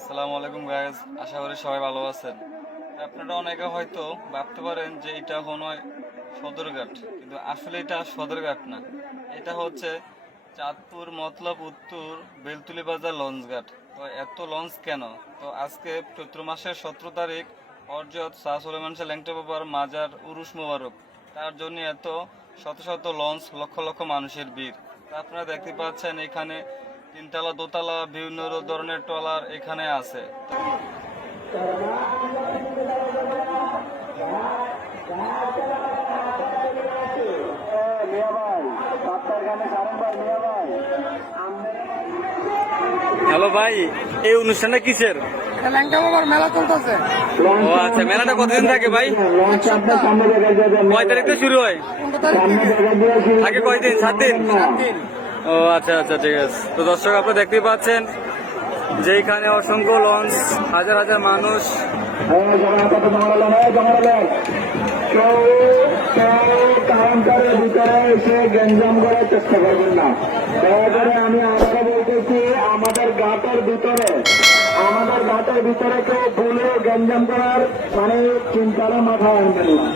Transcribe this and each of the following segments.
আসসালামু আলাইকুম গাইস, আশা করি সবাই ভালো আছেন। আপনারা অনেকে হয়তো ভাবতে পারেন যে এটা কোনো সদরঘাট, কিন্তু আসলে এটা সদরঘাট না। এটা হচ্ছে চাঁদপুর মতলব উত্তর বেলতুলি বাজার লঞ্চঘাট। তো এত লঞ্চ কেন? তো আজকে চৈত্র মাসের 17 তারিখ হযরত শাহ সুলাইমান শাহ ল্যাংটা বাবার মাজার উরুস মোবারক, তার জন্য এত শত শত লঞ্চ, লক্ষ লক্ষ মানুষের ভিড়। তা আপনারা দেখতে পাচ্ছেন এখানে তিনতলা দোতলা বিভিন্ন ধরনের ট্রলার এখানে আছে। হ্যালো ভাই, এই অনুষ্ঠানটা কিসের? ল্যাংটা বাবার মেলা চলতেছে। ও আচ্ছা, মেলাটা কতদিন থাকে ভাই? কয় তারিখ থেকে শুরু হয়? থাকে কয়দিন? 7 দিন? ও আচ্ছা আচ্ছা, ঠিক আছে। তো দর্শক, আপনারা দেখতেই পাচ্ছেন যে এখানে অসংখ্য লঞ্চ, হাজার হাজার মানুষ। কাউন্টারের ভিতরে এসে গ্যাঞ্জাম করার চেষ্টা করবেন না, দয়া করে। আমি আবারও বলতেছি, আমাদের ঘাটের ভিতরে কেউ ভুলে গ্যাঞ্জাম করার চিন্তাটা মাথায় আনবেন না।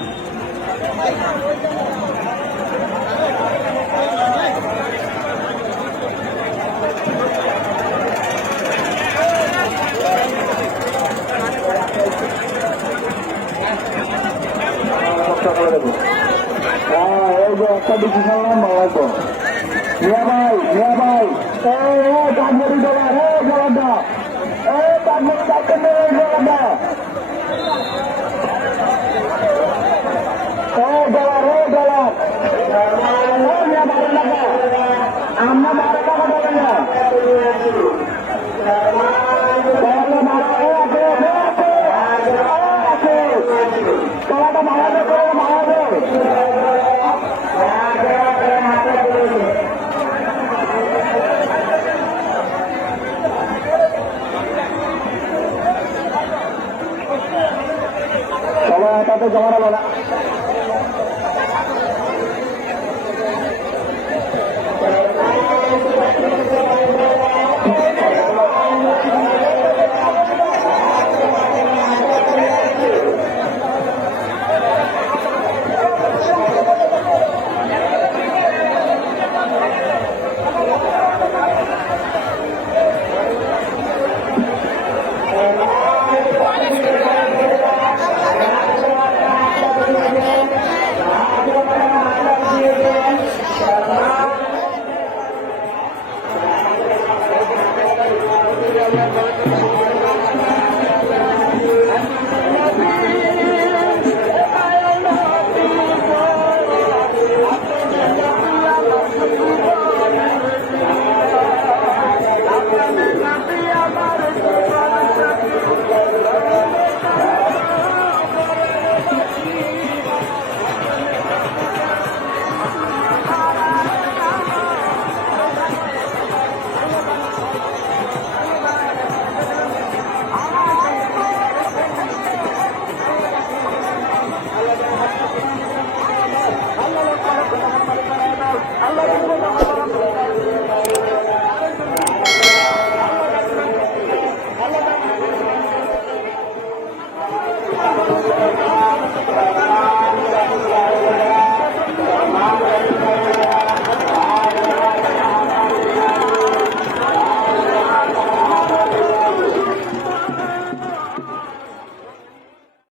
একটা ডিসিশন লাগবো। মিয়া ভাই, কাঠমারি ডলার, জলাদা, কাঠমারি ডাক্তার জলাদা, ডলার আমরা 12 টাকা বলেন না। টাকাটা মারাবে করে মারাবে। সবাই একাতে জমা নেবো না।